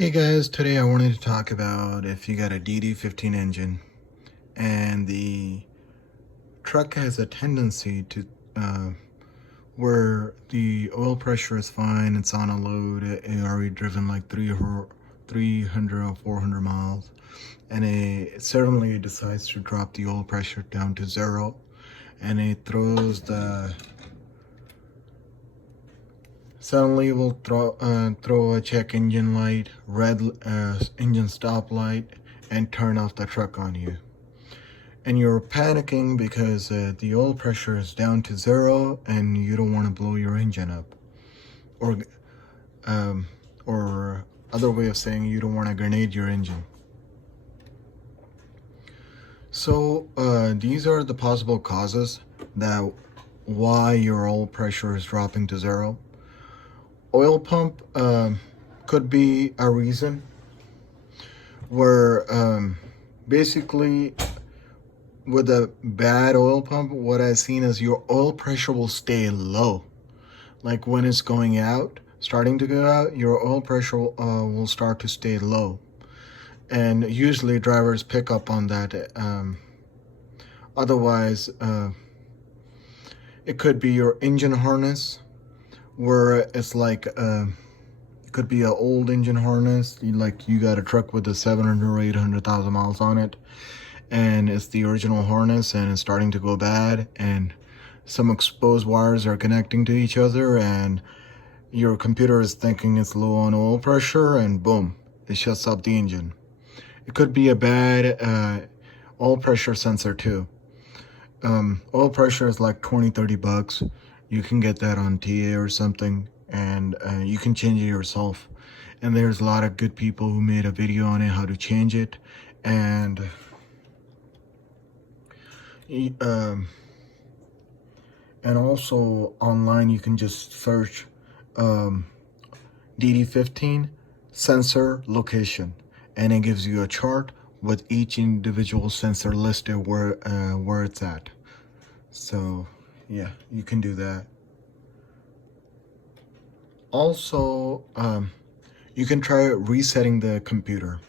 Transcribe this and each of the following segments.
Hey guys, today I wanted to talk about if you got a Dd15 engine and the truck has a tendency to where the oil pressure is fine, it's on a load, it already driven like 300 or 400 miles, and it suddenly decides to drop the oil pressure down to zero, and it throws the suddenly will throw a check engine light, red engine stop light, and turn off the truck on you. And you're panicking because the oil pressure is down to zero and you don't want to blow your engine up. Or other way of saying, you don't want to grenade your engine. So these are the possible causes that why your oil pressure is dropping to zero. Oil pump could be a reason where basically with a bad oil pump, what I've seen is your oil pressure will stay low. Like when it's going out, starting to go out, your oil pressure will start to stay low. And usually drivers pick up on that. Otherwise, it could be your engine harness, where it's like it could be an old engine harness, like you got a truck with a 700 or 800,000 miles on it, and it's the original harness and it's starting to go bad, and some exposed wires are connecting to each other, and your computer is thinking it's low on oil pressure, and boom, it shuts off the engine. It could be a bad oil pressure sensor too. Oil pressure is like 20-30 bucks. You can get that on TA or something, and you can change it yourself. And there's a lot of good people who made a video on it, how to change it. And also online you can just search Dd15 sensor location, and it gives you a chart with each individual sensor listed where it's at. So yeah, you can do that. Also, you can try resetting the computer.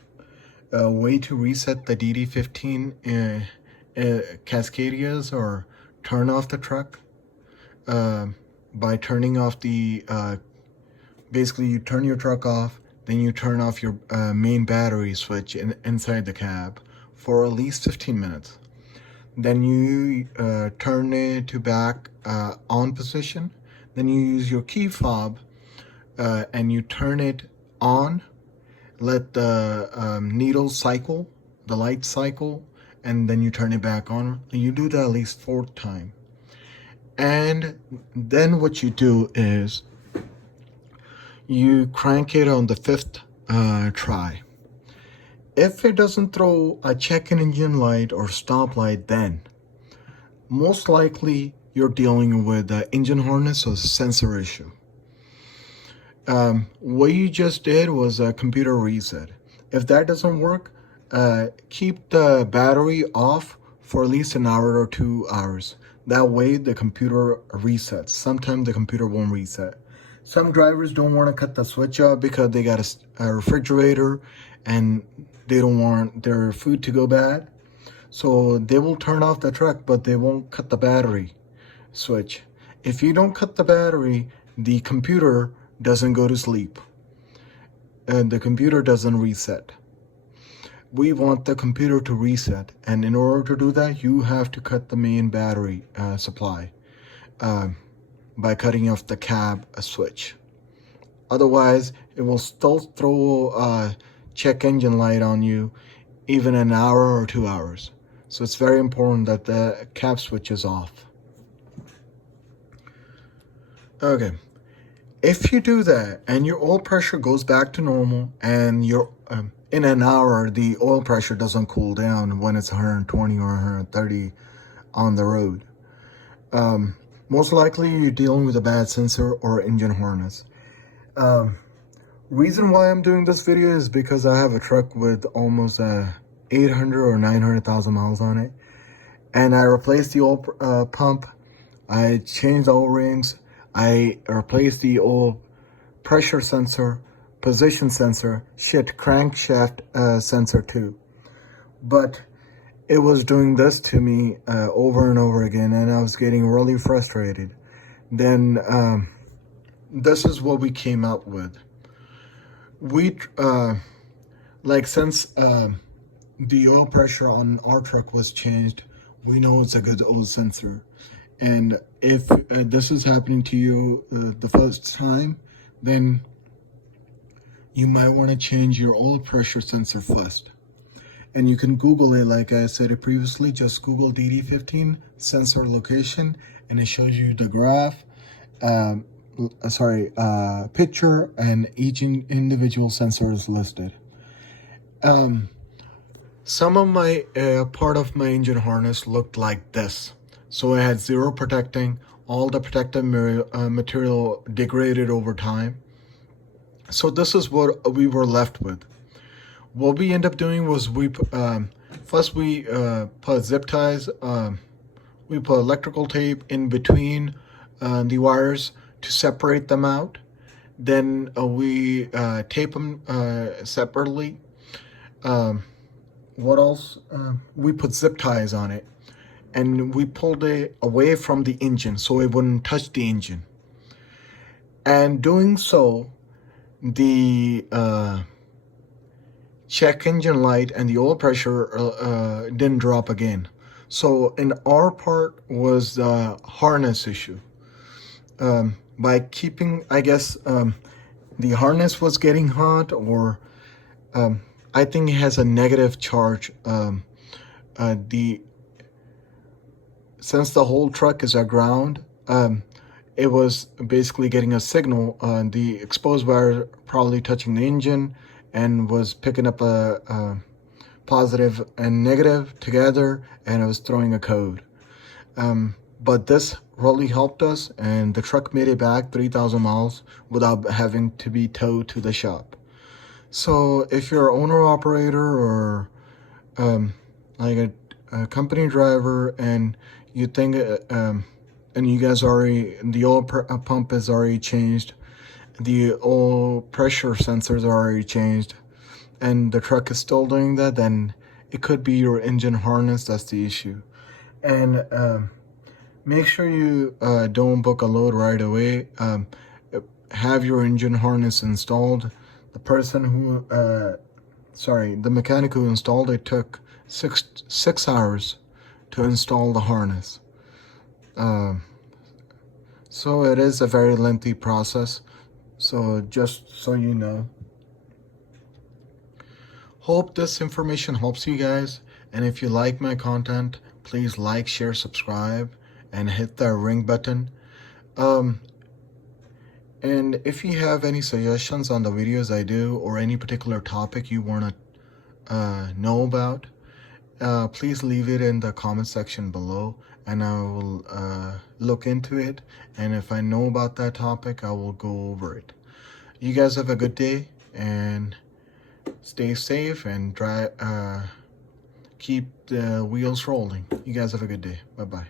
A way to reset the Dd15 cascadias or turn off the truck by turning off the basically you turn your truck off, then you turn off your main battery switch inside the cab for at least 15 minutes. Then you turn it to back on position. Then you use your key fob and you turn it on. Let the needle cycle, the light cycle, and then you turn it back on. You do that at least 4 times. And then what you do is you crank it on the 5th try. If it doesn't throw a check engine light or stop light, then most likely you're dealing with an engine harness or sensor issue. What you just did was a computer reset. If that doesn't work, keep the battery off for at least an hour or 2 hours. That way the computer resets. Sometimes the computer won't reset. Some drivers don't want to cut the switch off because they got a refrigerator and they don't want their food to go bad. So they will turn off the truck, but they won't cut the battery switch. If you don't cut the battery, the computer doesn't go to sleep and the computer doesn't reset. We want the computer to reset, and in order to do that, you have to cut the main battery supply by cutting off the cab switch. Otherwise, it will still throw a check engine light on you even an hour or 2 hours. So it's very important that the cab switch is off. Okay, if you do that and your oil pressure goes back to normal, and you're in an hour the oil pressure doesn't cool down when it's 120 or 130 on the road, most likely you're dealing with a bad sensor or engine harness. Reason why I'm doing this video is because I have a truck with almost 800 or 900,000 miles on it, and I replaced the oil pump, I changed the O-rings, I replaced the oil pressure sensor, position sensor, crankshaft sensor too. But it was doing this to me over and over again, and I was getting really frustrated. Then this is what we came up with. We since the oil pressure on our truck was changed, we know it's a good oil sensor. And if this is happening to you the first time, then you might want to change your oil pressure sensor first. And you can Google it, like I said it previously. Just Google Dd15 sensor location, and it shows you the graph, picture, and each individual sensor is listed. Some of my part of my engine harness looked like this. So I had zero protecting. All the protective material degraded over time. So this is what we were left with. What we end up doing was first we put zip ties. We put electrical tape in between the wires to separate them out. Then we tape them separately. What else? We put zip ties on it, and we pulled it away from the engine so it wouldn't touch the engine. And doing so, the check engine light and the oil pressure didn't drop again. So in our part was the harness issue. By keeping, I guess, the harness was getting hot, or I think it has a negative charge. Since the whole truck is aground, it was basically getting a signal. The exposed wire probably touching the engine and was picking up a positive and negative together, and it was throwing a code. But this really helped us, and the truck made it back 3,000 miles without having to be towed to the shop. So if you're an owner-operator or like a company driver, and you think and you guys already, the oil pump is already changed, the oil pressure sensors are already changed, and the truck is still doing that, then it could be your engine harness that's the issue. And make sure you don't book a load right away. Have your engine harness installed. The person who, the mechanic who installed it took six hours to install the harness. So it is a very lengthy process. So just so you know. Hope this information helps you guys. And if you like my content, please like, share, subscribe, and hit the ring button. And if you have any suggestions on the videos I do, or any particular topic you want to know about, please leave it in the comment section below, and I will look into it. And if I know about that topic, I will go over it. You guys have a good day, and stay safe, and keep the wheels rolling. You guys have a good day. Bye-bye.